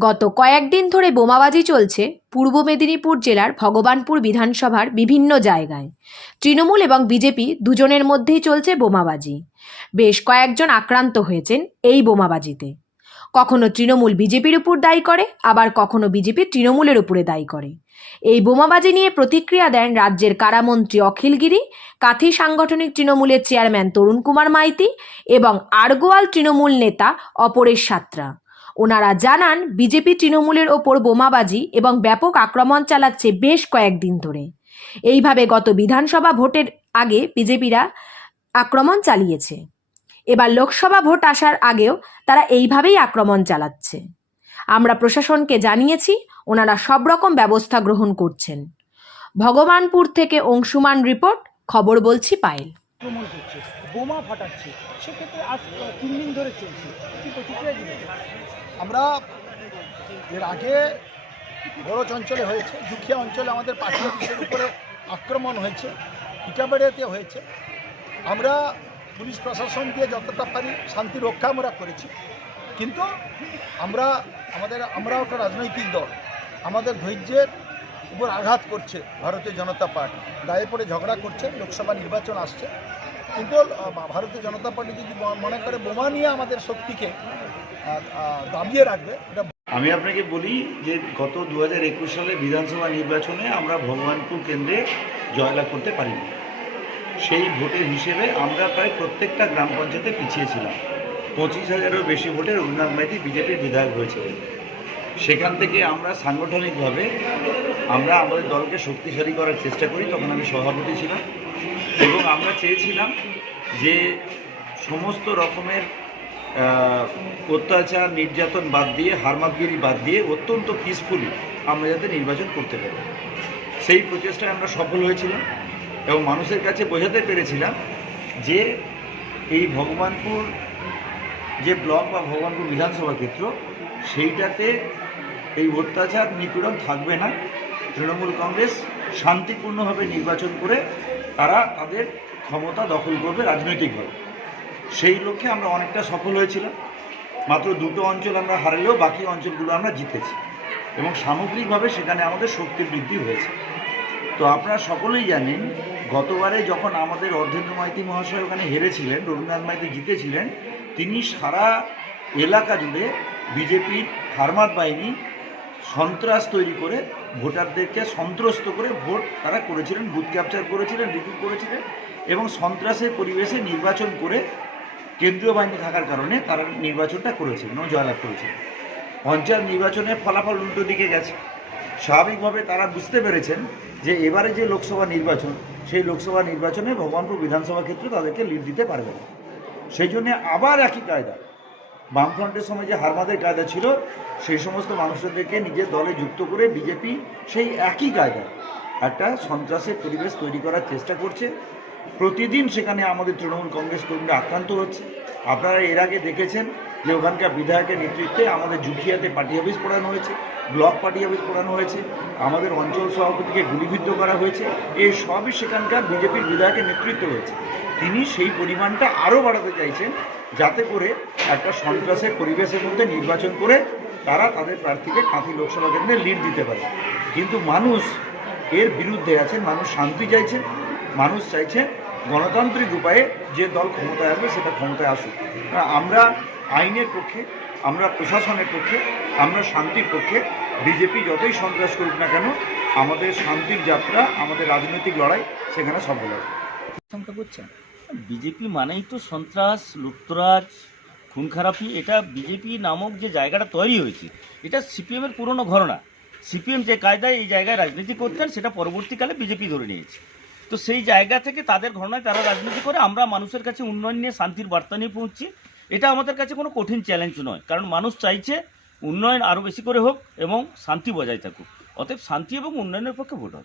গত কয়েকদিন ধরে বোমাবাজি চলছে পূর্ব মেদিনীপুর জেলার ভগবানপুর বিধানসভার বিভিন্ন জায়গায়। তৃণমূল এবং বিজেপি দুজনের মধ্যেই চলছে বোমাবাজি। বেশ কয়েকজন আক্রান্ত হয়েছেন এই বোমাবাজিতে। কখনো তৃণমূল বিজেপির উপর দায়ী করে, আবার কখনো বিজেপি তৃণমূলের উপরে দায়ী করে। এই বোমাবাজি নিয়ে প্রতিক্রিয়া দেন রাজ্যের কারামন্ত্রী অখিল গিরি, কাথি সাংগঠনিক তৃণমূলের চেয়ারম্যান তরুণ কুমার মাইতি এবং আরগোয়াল তৃণমূল নেতা অপরেশ সাত্রা। ওনারা জানান, বিজেপি তৃণমূলের ওপর বোমাবাজি এবং ব্যাপক আক্রমণ চালাচ্ছে বেশ কয়েকদিন ধরে। এইভাবে গত বিধানসভা ভোটের আগে বিজেপিরা আক্রমণ চালিয়েছে। এবার লোকসভা ভোট আসার আগেও তারা এইভাবেই আক্রমণ চালাচ্ছে। আমরা প্রশাসনকে জানিয়েছি, ওনারা সব রকম ব্যবস্থা গ্রহণ করছেন। ভগবানপুর থেকে অংশুমান রিপোর্ট, খবর বলছি পায়েল। বোমা ফাটাচ্ছে, সেক্ষেত্রে আজ তিন দিন ধরে চলছে। কি প্রতিক্রিয়া দিলেন আমরা এর আগে বড় অঞ্চলে হয়েছে, দুখিয়া অঞ্চলে আমাদের পার্টি অফিসের উপরে আক্রমণ হয়েছে, ইটাবাড়িতে হয়েছে। আমরা পুলিশ প্রশাসন দিয়ে যতটা পারি শান্তি রক্ষা আমরা করেছি। কিন্তু আমরা আমাদের আমরা একটা রাজনৈতিক দল। আমাদের ধৈর্যের উপর আঘাত করছে ভারতীয় জনতা পার্টি। গায়ে পড়ে ঝগড়া করছে, লোকসভা নির্বাচন আসছে। কিন্তু ভারতীয় জনতা পার্টি যদি মনে করে বোমা নিয়ে আমাদের শক্তিকে দাবিয়ে রাখবে, এটা আমি আপনাকে বলি যে গত দু হাজার একুশ সালে বিধানসভা নির্বাচনে আমরা ভগবানপুর কেন্দ্রে জয়লাভ করতে পারিনি। সেই ভোটের হিসেবে আমরা প্রায় প্রত্যেকটা গ্রাম পঞ্চায়েতে পিছিয়ে ছিলাম। পঁচিশ হাজারেরও বেশি ভোটে রঘুনাথ মাইতি বিজেপির বিধায়ক হয়েছিলেন সেখান থেকে আমরা সাংগঠনিকভাবে আমরা আমাদের দলকে শক্তিশালী করার চেষ্টা করি, তখন আমি সভাপতি ছিলাম। এবং আমরা চেয়েছিলাম যে সমস্ত রকমের অত্যাচার, নির্যাতন বাদ দিয়ে, হারমাতগিরি বাদ দিয়ে অত্যন্ত পিসফুলি আমরা যাতে নির্বাচন করতে পারি। সেই প্রচেষ্টায় আমরা সফল হয়েছিলাম এবং মানুষের কাছে বোঝাতে পেরেছিলাম যে এই ভগবানপুর যে ব্লক বা ভগবানপুর বিধানসভা ক্ষেত্র, সেইটাতে এই অত্যাচার নিপীড়ন থাকবে না। তৃণমূল কংগ্রেস শান্তিপূর্ণভাবে নির্বাচন করে তারা তাদের ক্ষমতা দখল করবে রাজনৈতিকভাবে। সেই লক্ষ্যে আমরা অনেকটা সফল হয়েছিলাম। মাত্র দুটো অঞ্চল আমরা হারালেও বাকি অঞ্চলগুলো আমরা জিতেছি এবং সামগ্রিকভাবে সেখানে আমাদের শক্তির বৃদ্ধি হয়েছে। তো আপনারা সকলেই জানেন, গতবারে যখন আমাদের অর্ধেন্দ্র মাইতি মহাশয় ওখানে হেরেছিলেন, রবীন্দ্রনাথ মাইতি জিতেছিলেন, তিনি সারা এলাকা জুড়ে বিজেপির ফার্মার বাহিনী সন্ত্রাস তৈরি করে ভোটারদেরকে সন্ত্রস্ত করে ভোট তারা করেছিলেন বুথ ক্যাপচার করেছিলেন রিভিউ করেছিলেন এবং সন্ত্রাসের পরিবেশে নির্বাচন করে কেন্দ্রীয় বাহিনী থাকার কারণে তারা নির্বাচনটা করেছিলেন এবং জয়লাভ করেছিলেন। পঞ্চায়েত নির্বাচনে ফলাফল উল্টো দিকে গেছে। স্বাভাবিকভাবে তারা বুঝতে পেরেছেন যে এবারে যে লোকসভা নির্বাচন, সেই লোকসভা নির্বাচনে ভগবানপুর বিধানসভা ক্ষেত্রে তাদেরকে লিড দিতে পারবে না। সেই জন্যে আবার একই কায়দা বামফ্রন্টের সময় যে হারমাদের কায়দা ছিল, সেই সমস্ত মানুষদেরকে নিজের দলে যুক্ত করে বিজেপি সেই একই কায়দা একটা সন্ত্রাসের পরিবেশ তৈরি করার চেষ্টা করছে। প্রতিদিন সেখানে আমাদের তৃণমূল কংগ্রেস কর্মীরা আক্রান্ত হচ্ছে। আপনারা এর আগে দেখেছেন যে ওখানকার বিধায়কের নেতৃত্বে আমাদের জুখিয়াতে পার্টি অফিস পড়ানো হয়েছে, ব্লক পার্টি অফিস পড়ানো হয়েছে, আমাদের অঞ্চল সভাপতিকে গুলিবিদ্ধ করা হয়েছে এই সবই সেখানকার বিজেপির বিধায়কের নেতৃত্ব রয়েছে। তিনি সেই পরিমাণটা আরও বাড়াতে চাইছেন যাতে করে একটা সন্ত্রাসের পরিবেশের মধ্যে নির্বাচন করে তারা তাদের প্রার্থীকে কাঁথি লোকসভা কেন্দ্রে লিড দিতে পারে। কিন্তু মানুষ এর বিরুদ্ধে আছেন, মানুষ শান্তি চাইছেন, মানুষ চাইছে গণতান্ত্রিক উপায়ে যে দল ক্ষমতায় আসবে সেটা ক্ষমতায় আসুক। আমরা আইনের পক্ষে, আমরা প্রশাসনের পক্ষে, আমরা শান্তির পক্ষে বিজেপি যতই সন্ত্রাস করুক না কেন, আমাদের শান্তির যাত্রা, আমাদের রাজনৈতিক লড়াই সেখানে সফল হবে। বিজেপি মানেই তো সন্ত্রাস, লুপ্তরাজ খুন খারাপি এটা বিজেপি নামক যে জায়গাটা তৈরি হয়েছে, এটা সিপিএমের পুরনো ঘটনা সিপিএম যে কায়দায় এই জায়গায় রাজনীতি করতেন, সেটা পরবর্তীকালে বিজেপি ধরে নিয়েছে। তো সেই জায়গা থেকে তাদের ঘটনায় তারা রাজনীতি করে, আমরা মানুষের কাছে উন্নয়ন নিয়ে শান্তির বার্তা নিয়ে পৌঁছি এটা আমাদের কাছে কোনো কঠিন চ্যালেঞ্জ নয়। কারণ মানুষ চাইছে উন্নয়ন আরও বেশি করে হোক এবং শান্তি বজায় থাকুক। অতএব শান্তি এবং উন্নয়নের পক্ষে ভোট হবে।